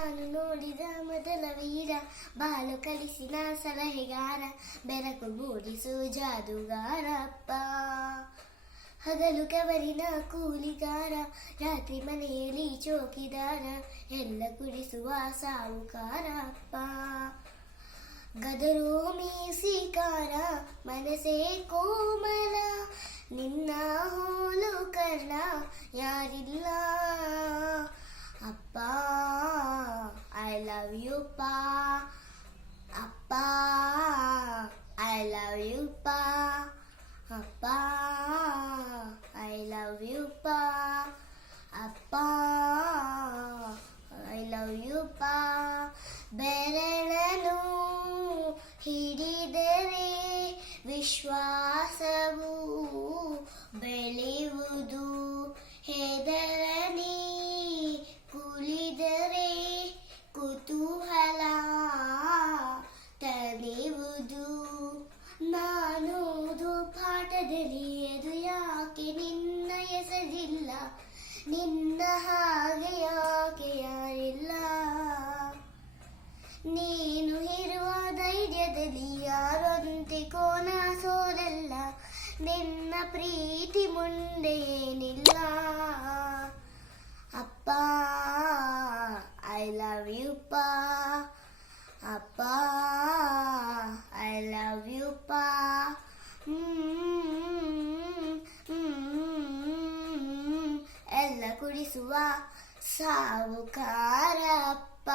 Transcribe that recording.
ನಾನು ನೋಡಿದ ಮೊದಲ ವೀರ, ಬಾಳು ಕಲಿಸಿನ ಸಲಹೆಗಾರ, ಬೆಳಕು ಮೂಡಿಸು ಜಾದುಗಾರ ಅಪ್ಪ. ಹಗಲು ಕೆವರಿನ ಕೂಲಿಗಾರ, ರಾತ್ರಿ ಮನೆಯಲ್ಲಿ ಚೌಕಿದಾರ, ಎಲ್ಲ ಕುಡಿಸುವ ಸಾವುಕಾರ ಅಪ್ಪ. ಗದರು ಮೀಸಿಕಾರ, ಮನಸೇ ಕೋಮಲ, ನಿನ್ನ ಹೋಲು ಕರ್ಣ ಯಾರಿಲ್ಲ ಅಪ್ಪ. ಐ ಲವ್ ಯು ಪಾ ಅಪ್ಪ, ಐ ಲವ್ ಯು ಪಾ ಅಪ್ಪ, ಐ ಲವ್ ಯು ಪಾ ಅಪ್ಪ, ಐ ಲವ್ ಯು ಪಾ. ಬೆರಳನು ಹಿಡಿದರೆ ವಿಶ್ವಾಸವು ಬೆಳೆಯುವುದು, ಹೆದರನಿ ಕುಳಿದರೆ ಕುತೂಹಲ ತಣಿಯುವುದು. ನಾನೋದು ಪಾಠದಲ್ಲಿ ಅದು ಯಾಕೆ ನಿನ್ನ ಹೆಸರಿಲ್ಲ, ನಿನ್ನ ಹಾಗೆ ಯಾಕೆ ಯಾರಿಲ್ಲ. ನೀನು ಇರುವ ಧೈರ್ಯದಲ್ಲಿ ಯಾರೊಂತೆ ಕೋನ ಸೋಲಲ್ಲ, ನಿನ್ನ ಪ್ರೀತಿ ಮುಂದೆ ಏನಿಲ್ಲ ಅಪ್ಪ. ಐ ಲವ್ ಯು ಪಾ ಅಪ್ಪ, ಐ ಲವ್ ಯು ಪಾ. ಎಲ್ಲ ಕುಡಿಸುವ ಸಾವುಕಾರ ಅಪ್ಪ.